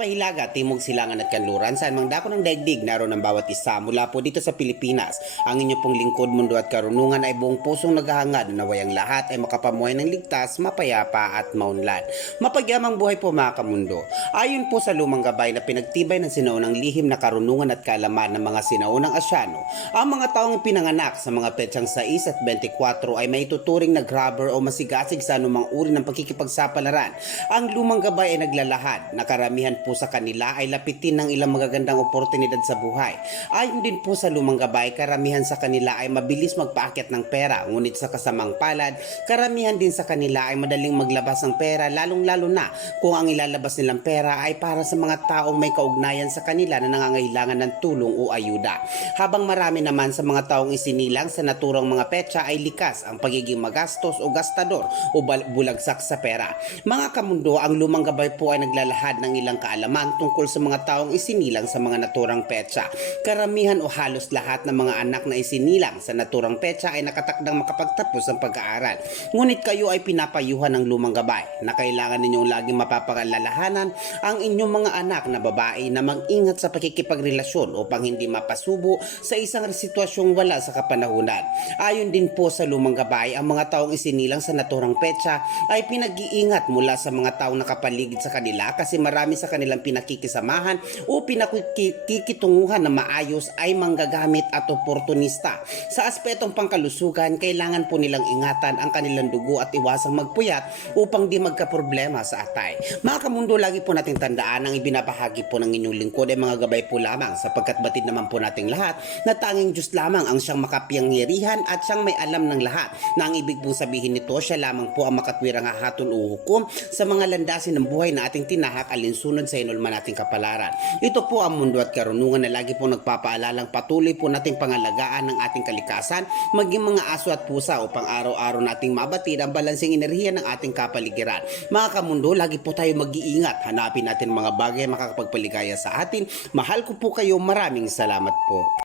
Pahilaga, Timog Silangan at Kanluran, saan mang dako ng daigdig naroon ang bawat isa mula po dito sa Pilipinas. Ang inyo pong lingkod, mundo at karunungan ay buong pusong naghahangad na nawayang lahat ay makapamuhay ng ligtas, mapayapa at maunlad. Mapagyamang buhay po mga kamundo. Ayon po sa lumang gabay na pinagtibay ng sinaunang lihim na karunungan at kaalaman ng mga sinaunang Asyano, ang mga taong pinanganak sa mga petsang 6 at 24 ay may tuturing na grabber o masigasig sa anumang uri ng pagkikipagsapalaran. Ang lumang gabay ay naglalahad na karamihan po sa kanila ay lapitin ng ilang magagandang oportunidad sa buhay. Ayon din po sa lumang gabay, karamihan sa kanila ay mabilis magpaakyat ng pera, ngunit sa kasamang palad, karamihan din sa kanila ay madaling maglabas ng pera, lalong-lalo na kung ang ilalabas nilang pera ay para sa mga taong may kaugnayan sa kanila na nangangailangan ng tulong o ayuda. Habang marami naman sa mga taong isinilang sa naturang mga petsa ay likas ang pagiging magastos o gastador o bulagsak sa pera. Mga kamundo, ang lumang gabay po ay naglalahad ng ilang kaalaman tungkol sa mga taong isinilang sa mga naturang petsa. Karamihan o halos lahat ng mga anak na isinilang sa naturang petsa ay nakatakdang makapagtapos ng pag-aaral. Ngunit kayo ay pinapayuhan ng lumang gabay na kailangan ninyong laging mapapaalalahanan ang inyong mga anak na babae na mag-ingat sa pakikipagrelasyon upang hindi mapasubo sa isang sitwasyong wala sa kapanahunan. Ayon din po sa lumang gabay, ang mga taong isinilang sa naturang petsa ay pinag-iingat mula sa mga taong nakapaligid sa kanila kasi marami sa kanilang pinakikisamahan o pinakikitunguhan na maayos ay manggagamit at oportunista. Sa aspetong pangkalusugan, kailangan po nilang ingatan ang kanilang dugo at iwasang magpuyat upang di magkaproblema sa atay. Mga kamundo, lagi po nating tandaan ang ibinabahagi po ng inyong lingkod ay mga gabay po lamang sapagkat batid naman po nating lahat na tanging Diyos lamang ang siyang makapangyarihan at siyang may alam ng lahat, na ang ibig pong sabihin nito, siya lamang po ang makatwirang hahatol o hukom sa mga landasin ng buhay na ating tinahak alinsunod sa inulman nating kapalaran. Ito po ang mundo at karunungan na lagi po nagpapaalalang patuloy po nating pangalagaan ng ating kalikasan, maging mga aso at pusa upang araw-araw nating mabatid ang balansing enerhiya ng ating kapaligiran. Mga kamundo, lagi po tayo mag-iingat. Hanapin natin mga bagay makakapagpaligaya sa atin. Mahal ko po kayo. Maraming salamat po.